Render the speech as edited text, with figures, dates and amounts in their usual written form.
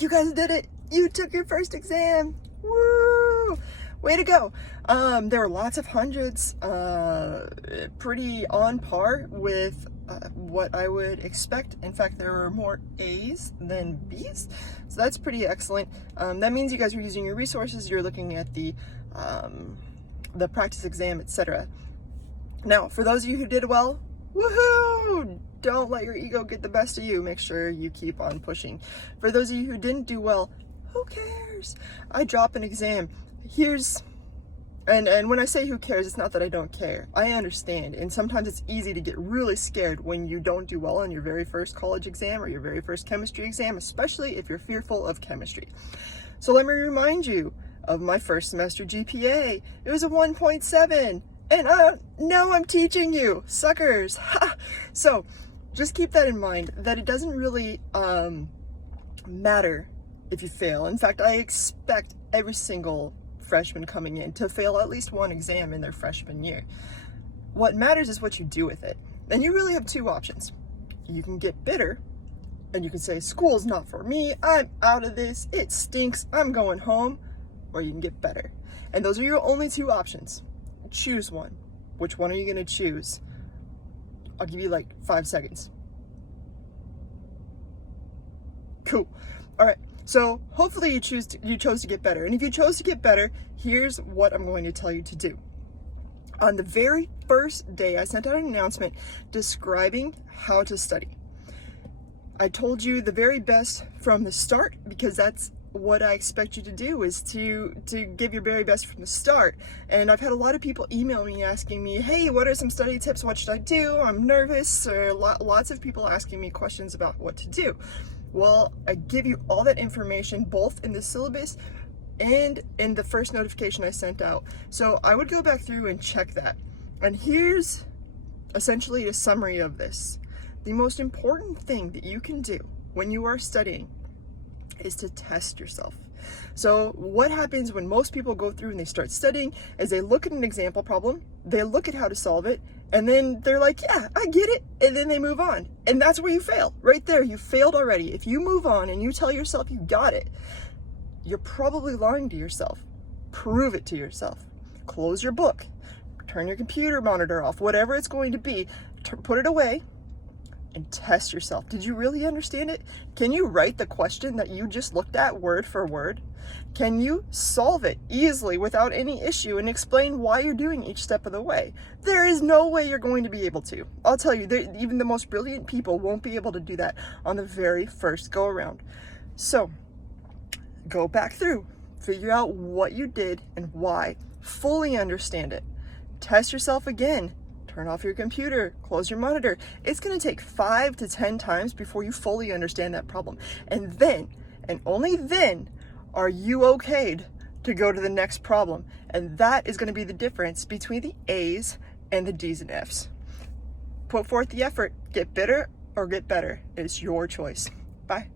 You guys did it. You took your first exam. Woo! Way to go. There were lots of hundreds, pretty on par with what I would expect. In fact, there were more A's than B's, so that's pretty excellent. That means you guys were using your resources. You're looking at the practice exam, etc. Now, for those of you who did well, woohoo! Don't let your ego get the best of you. Make sure you keep on pushing. For those of you who didn't do well, who cares? I drop an exam. And when I say who cares, it's not that I don't care. I understand. And sometimes it's easy to get really scared when you don't do well on your very first college exam or your very first chemistry exam, especially if you're fearful of chemistry. So let me remind you of my first semester GPA. It was a 1.7. And now I'm teaching you, suckers. So just keep that in mind, that it doesn't really matter if you fail. In fact, I expect every single freshman coming in to fail at least one exam in their freshman year. What matters is what you do with it. And you really have two options. You can get bitter and you can say, school's not for me, I'm out of this, it stinks, I'm going home. Or you can get better. And those are your only two options. Choose one. Which one are you going to choose? I'll give you like 5 seconds. Cool. All right. So hopefully you chose to get better. And if you chose to get better, here's what I'm going to tell you to do. On the very first day, I sent out an announcement describing how to study. I told you the very best from the start, because that's what I expect you to do, is to give your very best from the start. And I've had a lot of people email me asking me, hey, what are some study tips? What should I do? I'm nervous. Or lots of people asking me questions about what to do. Well, I give you all that information both in the syllabus and in the first notification I sent out. So I would go back through and check that. And here's essentially a summary of this. The most important thing that you can do when you are studying is to test yourself. So what happens when most people go through and they start studying is they look at an example problem, they look at how to solve it, and then they're like, yeah, I get it, and then they move on. And that's where you fail. Right there, you failed already. If you move on and you tell yourself you got it, you're probably lying to yourself. Prove it to yourself. Close your book, turn your computer monitor off, whatever it's going to be, put it away, and test yourself. Did you really understand it? Can you write the question that you just looked at word for word? Can you solve it easily without any issue and explain why you're doing each step of the way? There is no way you're going to be able to. I'll tell you, even the most brilliant people won't be able to do that on the very first go around. So go back through, figure out what you did and why, fully understand it. Test yourself again. Turn off your computer, close your monitor. It's going to take 5 to 10 times before you fully understand that problem. And then, and only then, are you okayed to go to the next problem. And that is going to be the difference between the A's and the D's and F's. Put forth the effort. Get bitter or get better. It's your choice. Bye.